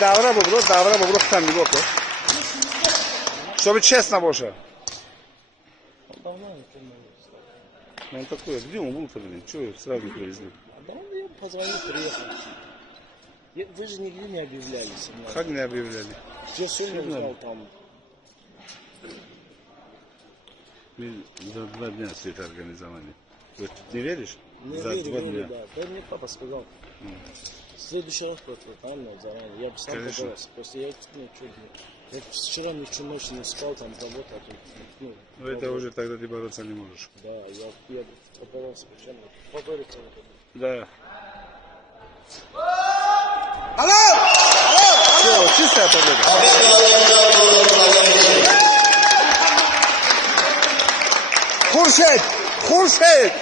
Да, бро, сам глубоко. Чтобы честно, Боша. Давно никто не знал. Он такой, где он был-то, блин? Чего сразу не привезли? Да я позвонил, приехал. Вы же нигде не объявляли со мной. Как не объявляли? Я сегодня узнал там. Мы за 2 дня все это организовали. Ты не веришь? Не за верю, 2 дня. да. Да мне папа сказал. В следующий раз просто там заранее. Я бы сам догадался. Просто я вчера ничего ночь не спал, там работал. Ну это уже тогда ты бороться не можешь. Да, я поборолся. Причем поборется. Да. Алло! Все, чистая победа. Хуршед!